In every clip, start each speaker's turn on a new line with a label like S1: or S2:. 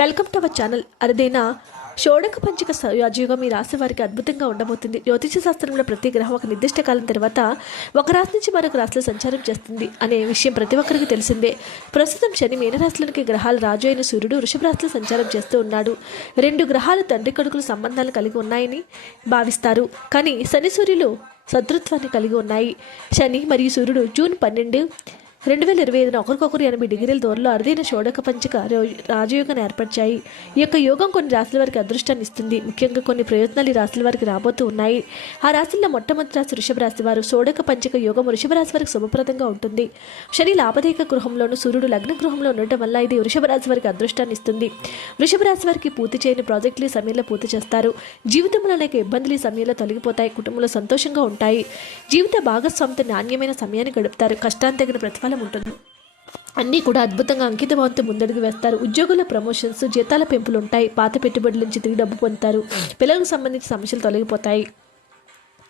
S1: Welcome to our channel అరుదైన షోడక పంచక రాజయోగం ఈ రాశి వారికి అద్భుతంగా ఉండబోతుంది. జ్యోతిష శాస్త్రంలో ప్రతి గ్రహం ఒక నిర్దిష్ట కాలం తర్వాత ఒక రాశి నుంచి మరొక రాశిలో సంచారం చేస్తుంది అనే విషయం ప్రతి ఒక్కరికి తెలిసిందే. ప్రస్తుతం శని మీనరాశులకి గ్రహాల రాజు అయిన సూర్యుడు వృషభ రాశిలో సంచారం చేస్తూ ఉన్నాడు. రెండు గ్రహాలు తండ్రి కొడుకుల సంబంధాలు కలిగి ఉన్నాయని భావిస్తారు. కానీ శని సూర్యులు శత్రుత్వాన్ని కలిగి ఉన్నాయి. శని మరియు సూర్యుడు జూన్ పన్నెండు రెండు వేల ఇరవై ఐదున ఒకరికొకరు ఎనభై డిగ్రీల దూరంలో అరుదైన షోడక పంచక రో- రాజయోగాన్ని ఏర్పరిచాయి. ఈ యొక్క యోగం కొన్ని రాశుల వారికి అదృష్టాన్ని ఇస్తుంది. ముఖ్యంగా కొన్ని ప్రయోజనాలు ఈ రాశుల వారికి రాబోతూ ఉన్నాయి. ఆ రాశుల్లో మొట్టమొదటి రాశి వృషభ రాశి వారు షోడక పంచక యోగం వృషభ రాశి వారికి శుభప్రదంగా ఉంటుంది. శని లాభదేక గృహంలోను సూర్యుడు లగ్న గృహంలో ఉండటం వల్ల ఇది వృషభ రాశి వారికి అదృష్టాన్ని ఇస్తుంది. వృషభ రాశి వారికి పూర్తి చేయని ప్రాజెక్టులు ఈ సమయంలో పూర్తి చేస్తారు. జీవితంలో అనేక ఇబ్బందులు ఈ సమయంలో తొలగిపోతాయి. కుటుంబంలో సంతోషంగా ఉంటాయి. జీవిత భాగస్వామితో నాణ్యమైన సమయాన్ని గడుపుతారు. కష్టాన్ని తగిన ప్రతిఫలం ఉంటుంది. అన్నీ కూడా అద్భుతంగా అంకితభావంతో ముందడుగు వేస్తారు. ఉద్యోగుల ప్రమోషన్స్ జీతాల పెంపులు ఉంటాయి పాత పెట్టుబడుల నుంచి తిరిగి డబ్బు పొందుతారు. పిల్లలకు సంబంధించిన సమస్యలు తొలగిపోతాయి.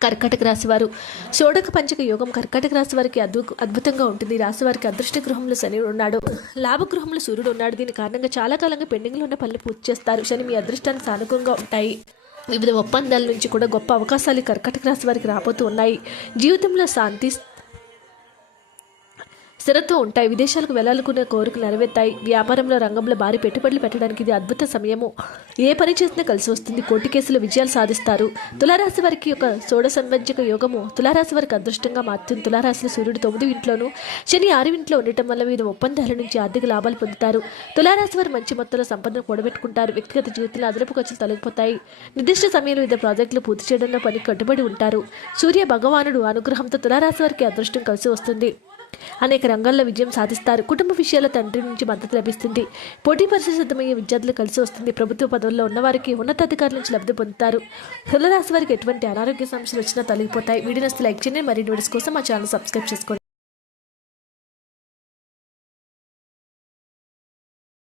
S1: కర్కాటక రాశివారు షోడక పంచక యోగం కర్కాటక రాశి వారికి అద్భు అద్భుతంగా ఉంటుంది. ఈ రాశి వారికి అదృష్ట గృహంలో శని ఉన్నాడు. లాభగృహంలో సూర్యుడు ఉన్నాడు. దీని కారణంగా చాలా కాలంగా పెండింగ్లో ఉన్న పనులు పూర్తి చేస్తారు. శని మీ అదృష్టానికి సానుకూలంగా ఉంటాయి. వివిధ ఒప్పందాల నుంచి కూడా గొప్ప అవకాశాలు ఈ కర్కాటక రాశి వారికి రాబోతూ ఉన్నాయి. జీవితంలో శాంతి స్థిరత్వం ఉంటాయి. విదేశాలకు వెళ్ళాలనుకునే కోరికలు నెరవేర్తాయి. వ్యాపారంలో రంగంలో భారీ పెట్టుబడులు పెట్టడానికి ఇది అద్భుత సమయము. ఏ పని చేసినా కలిసి వస్తుంది. కోర్టు కేసులో విజయాలు సాధిస్తారు. తులారాశి వారికి ఒక సోడ సంబంధిక యోగము. తులారాశి వారికి అదృష్టంగా మారుతుంది. తులారాశిలో సూర్యుడు తొమ్మిది ఇంట్లోనూ శని ఆరు ఇంట్లో ఉండటం వల్ల వివిధ ఒప్పందాల నుంచి ఆర్థిక లాభాలు పొందుతారు. తులారాశి వారు మంచి మొత్తంలో సంపదను కూడబెట్టుకుంటారు. వ్యక్తిగత జీవితంలో అదనపు ఖర్చులు తొలగిపోతాయి. నిర్దిష్ట సమయంలో వివిధ ప్రాజెక్టులు పూర్తి చేయడంలో పని కట్టుబడి ఉంటారు. సూర్య భగవానుడు అనుగ్రహంతో తులారాశి వారికి అదృష్టం కలిసి వస్తుంది. అనేక రంగాల్లో విజయం సాధిస్తారు. కుటుంబ విషయాల తండ్రి నుంచి మద్దతు లభిస్తుంది. పోటీ పరీక్ష సిద్ధమయ్యే విద్యార్థులు కలిసి వస్తుంది. ప్రభుత్వ పదవుల్లో ఉన్నవారికి ఉన్నతాధికారుల నుంచి లబ్ధి పొందుతారు. తులరాశి వారికి ఎటువంటి అనారోగ్య సమస్యలు వచ్చినా తొలగిపోతాయి. వీడియోస్ లైక్ చేయండి. మరిన్ని వీడియోస్ కోసం మా ఛానల్ సబ్స్క్రైబ్ చేసుకోండి.